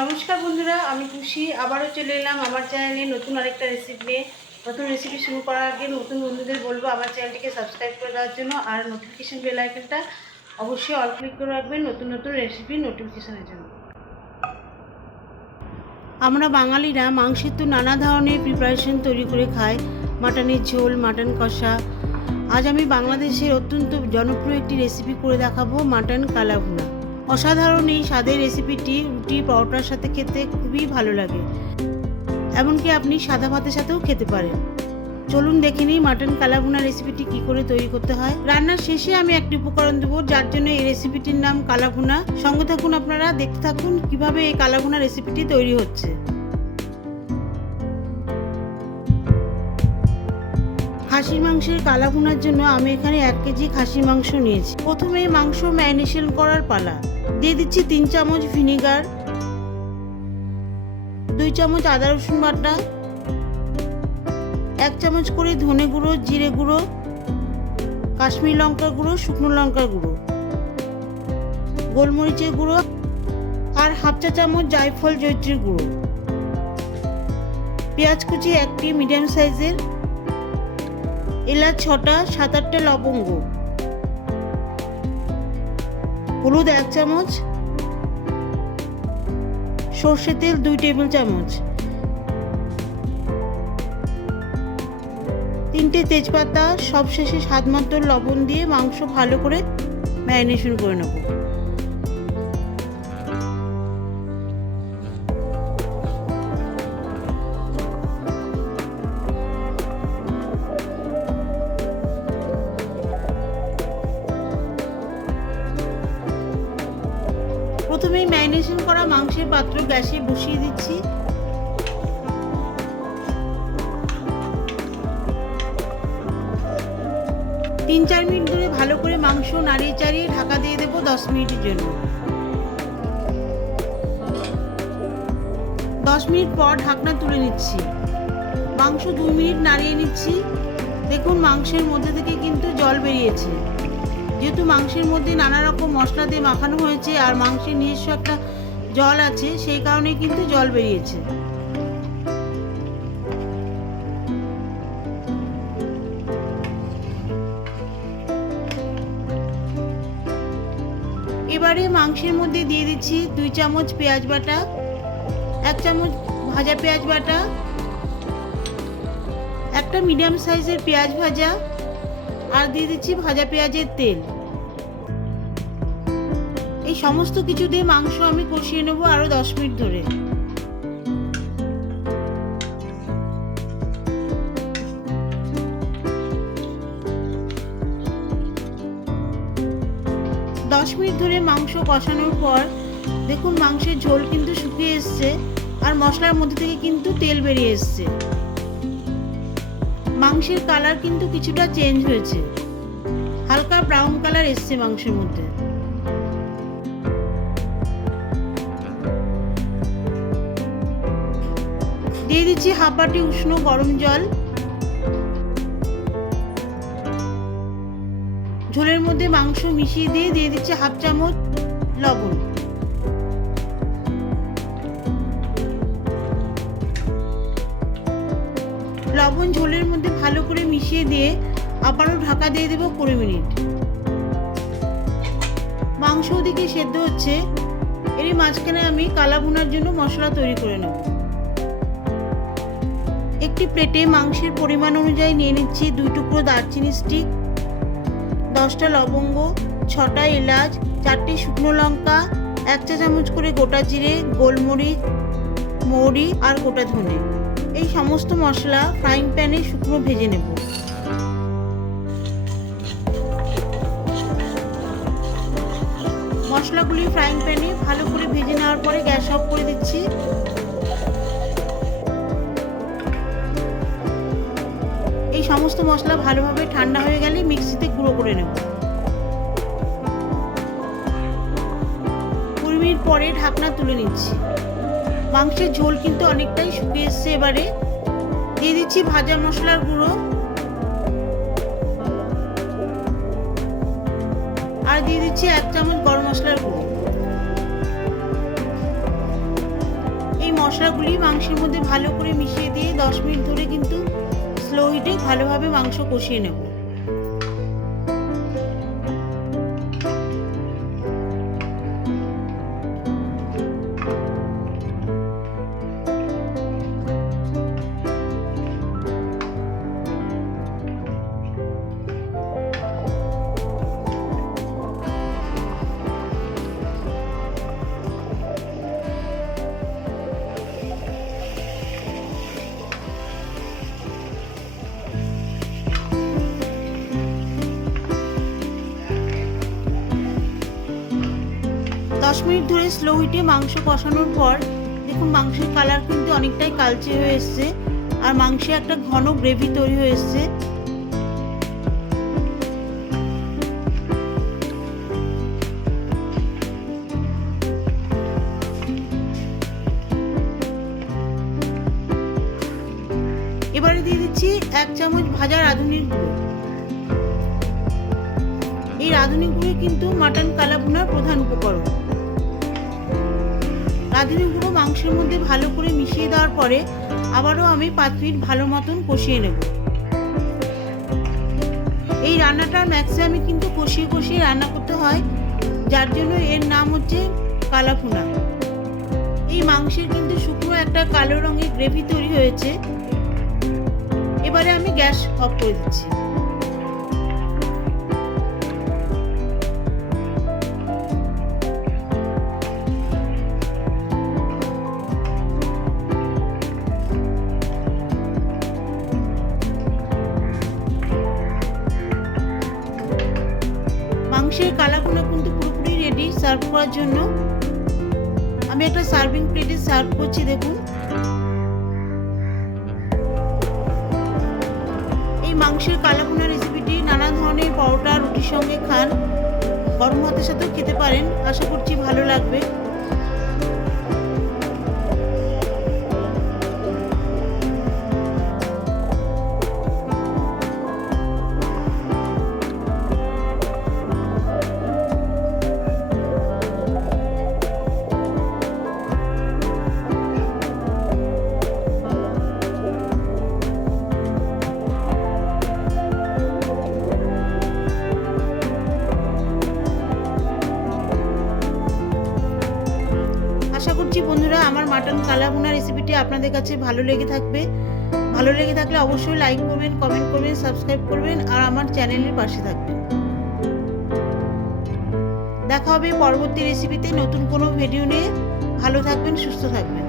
নমস্কার বন্ধুরা, আমি খুশি আবারও চলে এলাম আমার চ্যানেলে নতুন আরেকটা রেসিপি নিয়ে। নতুন রেসিপি শুরু করার আগে নতুন বন্ধুদের বলবো আমার চ্যানেলটিকে সাবস্ক্রাইব করে দেওয়ার জন্য, আর নোটিফিকেশান বেল আইকনটা অবশ্যই অল ক্লিক করে রাখবেন নতুন নতুন রেসিপি নোটিফিকেশানের জন্য। আমরা বাঙালিরা মাংসের তো নানা ধরনের প্রিপারেশন তৈরি করে খাই, মাটনের ঝোল, মাটন কষা। আজ আমি বাংলাদেশের অত্যন্ত জনপ্রিয় একটি রেসিপি করে দেখাবো, মাটন কালাভুনা। অসাধারণ এই স্বাদের রেসিপিটি রুটি, পরোটার সাথে খেতে খুবই ভালো লাগে, এমনকি আপনি সাদা ভাতের সাথেও খেতে পারেন। চলুন দেখে নিই মাটন কালাভুনা রেসিপিটি কি করে তৈরি করতে হয়। রান্নার শেষে আমি একটি উপকরণ দেবো, যার জন্য এই রেসিপিটির নাম কালাভুনা। সঙ্গে থাকুন, আপনারা দেখতে থাকুন কিভাবে এই কালাভুনা রেসিপিটি তৈরি হচ্ছে। খাসির মাংসের কালাভুনার জন্য আমি এখানে 1 কেজি খাসির মাংস নিয়েছি। প্রথমে মাংস ম্যারিনেশন করার পালা। দিয়ে দিচ্ছি 3 চামচ ভিনিগার, 2 চামচ আদা রসুন বাটা, 1 চামচ করে ধনে গুঁড়ো, জিরে গুঁড়ো, কাশ্মীরি লঙ্কার গুঁড়ো, শুকনো লঙ্কার গুঁড়ো, গোলমরিচের গুঁড়ো আর 1/2 চা চামচ জায়ফল জয়িত্রীর গুঁড়ো, পেঁয়াজ কুচি 1টি মিডিয়াম সাইজের, এলাচ 6টা, 7-8টা লবঙ্গ, হলুদ 1 চামচ, সর্ষের তেল 2 টেবিল চামচ, 3টে তেজপাতা, সবশেষে স্বাদমতো লবণ দিয়ে মাংস ভালো করে ম্যারিনেশন করে নেব। প্রথমেই ম্যারিনেশন করা মাংসের পাত্র গ্যাসে বসিয়ে দিচ্ছি। তিন 4 মিনিট ধরে ভালো করে মাংস নাড়িয়ে চাড়িয়ে ঢাকা দিয়ে দেবো 10 মিনিটের জন্য। 10 মিনিট পর ঢাকনা তুলে নিচ্ছি। মাংস 2 মিনিট নাড়িয়ে নিচ্ছি। দেখুন মাংসের মধ্যে থেকে কিন্তু জল বেরিয়েছে। যেহেতু মাংসের মধ্যে নানা রকম মশলা দিয়ে মাখানো হয়েছে আর মাংসের নিজস্ব একটা জল আছে, সেই কারণে কিন্তু জল বেরিয়েছে। এবারে মাংসের মধ্যে দিয়ে দিচ্ছি 2 চামচ পেঁয়াজ বাটা, 1 চামচ ভাজা পেঁয়াজ বাটা, একটা মিডিয়াম সাইজের পেঁয়াজ ভাজা, আর দিয়ে দিচ্ছি ভাজা পেঁয়াজের তেল। এই সমস্ত কিছু দিয়ে মাংস আমি কষিয়ে নেব আরো 10 মিনিট ধরে। দশ মিনিট ধরে মাংস কষানোর পর দেখুন মাংসের ঝোল কিন্তু শুকিয়ে এসছে আর মশলার মধ্যে থেকে কিন্তু তেল বেরিয়ে এসছে। মাংসের কালার কিন্তু কিছুটা চেঞ্জ হয়েছে, হালকা ব্রাউন কালার এসছে মাংসের মধ্যে। দিয়ে দিচ্ছি 1/2 বাটি উষ্ণ গরম জল। ঝোলের মধ্যে মাংস মিশিয়ে দিয়ে দিচ্ছি 1/2 চামচ লবণ। লবণ ঝোলের মধ্যে ভালো করে মিশিয়ে দিয়ে আবারও ঢাকা দিয়ে দেবো 20 মিনিট। মাংস ওদিকে সেদ্ধ হচ্ছে, এরই মাঝখানে আমি কালাভুনার জন্য মশলা তৈরি করে নেব। একটি প্লেটে মাংসের পরিমাণ অনুযায়ী নিয়ে নিচ্ছি 2 টুকরো দারচিনি স্টিক, 10টা লবঙ্গ, 6টা এলাচ, 4টে শুকনো লঙ্কা, 1 চা চামচ করে গোটা জিরে, গোলমরিচ, মৌরি আর গোটা ধনে। এই সমস্ত মশলা ফ্রাইং প্যানে শুকনো ভেজে নেব। মশলাগুলি ফ্রাইং প্যানে ভালো করে ভেজে নেওয়ার পরে গ্যাস অফ করে দিচ্ছি। এই সমস্ত মশলা ভালোভাবে ঠান্ডা হয়ে গেলে মিক্সিতে গুঁড়ো করে নেব। 20 মিনিট পরে ঢাকনা তুলে নিচ্ছি। মাংসের ঝোল কিন্তু অনেকটাই শুকিয়ে এসছে। এবারে দিয়ে দিচ্ছি ভাজা মশলার গুঁড়ো আর দিয়ে দিচ্ছি 1 চামচ গরম মশলার গুঁড়ো। মশলাগুলি মাংসের মধ্যে ভালো করে মিশিয়ে দিয়ে 10 মিনিট ধরে কিন্তু স্লো হিটে ভালোভাবে মাংস কষিয়ে নেব। দশ মিনিট ধরে স্লো হিটে মাংস কষানোর পর দেখুন মাংসের কালার কিন্তু অনেকটাই কালচে হয়ে এসছে আর মাংসে একটা ঘন গ্রেভি তৈরি হয়ে এসছে। এবারে দিয়ে দিচ্ছি 1 চামচ ভাজা রাঁধুনির গুঁড়ো। এই রাঁধুনি গুঁড়ো কিন্তু মাটন কালাভুনার প্রধান উপকরণ। রাঁধুনি গুঁড়ো মাংসের মধ্যে ভালো করে মিশিয়ে দেওয়ার পরে আবারও আমি 5 মিনিট ভালো মতন কষিয়ে নেব। এই রান্নাটার ম্যাক্সিমামে কিন্তু কষিয়ে কষিয়ে রান্না করতে হয়, যার জন্য এর নাম হচ্ছে কালাভুনা। এই মাংসের কিন্তু শুকনো একটা কালো রঙের গ্রেভি তৈরি হয়েছে। এবারে আমি গ্যাস অফ করে দিচ্ছি। মাংসের কালাভুনা কিন্তু পুরোপুরি রেডি সার্ভ করার জন্য। আমি একটা সার্ভিং প্লেটে সার্ভ করছি। দেখুন এই মাংসের কালাভুনা রেসিপিটি নানা ধরনের পরোটা রুটির সঙ্গে খান, গরম ভাতের সাথেও খেতে পারেন। আশা করছি ভালো লাগবে। আশা করছি বন্ধুরা আমার মাটন কালাভুনা রেসিপিটি আপনাদের কাছে ভালো লেগে থাকবে। ভালো লেগে থাকলে অবশ্যই লাইক করবেন, কমেন্ট করবেন, সাবস্ক্রাইব করবেন আর আমার চ্যানেলের পাশে থাকবেন। দেখা হবে পরবর্তী রেসিপিতে নতুন কোনো ভিডিও নিয়ে। ভালো থাকবেন, সুস্থ থাকবেন।